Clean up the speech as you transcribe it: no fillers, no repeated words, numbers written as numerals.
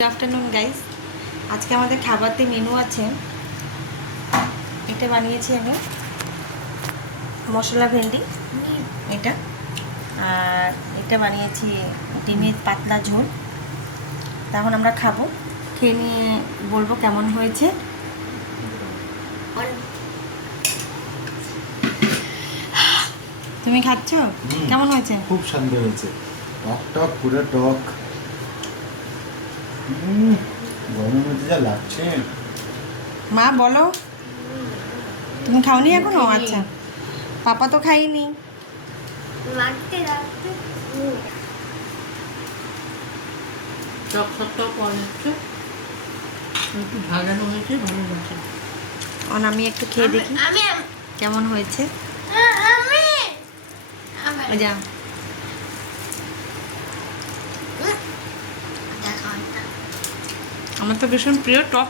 Good afternoon guys. আজকে আমাদের খাবারতে menu আছে, এটা বানিয়েছি আমি মশলা ভেন্ডি, এটা আর এটা বানিয়েছি ডিমের পাতলা ঝোল। তখন আমরা খাবো, খেয়ে নিয়ে বলবো কেমন হয়েছে। তুমি খাচ্ছ? কেমন হয়েছে? খুব সুন্দর হয়েছে, টক টক পুরো টক। গরমের মধ্যে যা লাগছে। মা বলো, তুমি খাওনি এখনো? আচ্ছা, পাপা তো খাইনি। টক টক হচ্ছে, একটু ঝালানো হয়েছে, ভালো লাগছে। আমি একটু খেয়ে দেখি কেমন হয়েছে। যা আমার তো ভীষণ প্রিয় টক।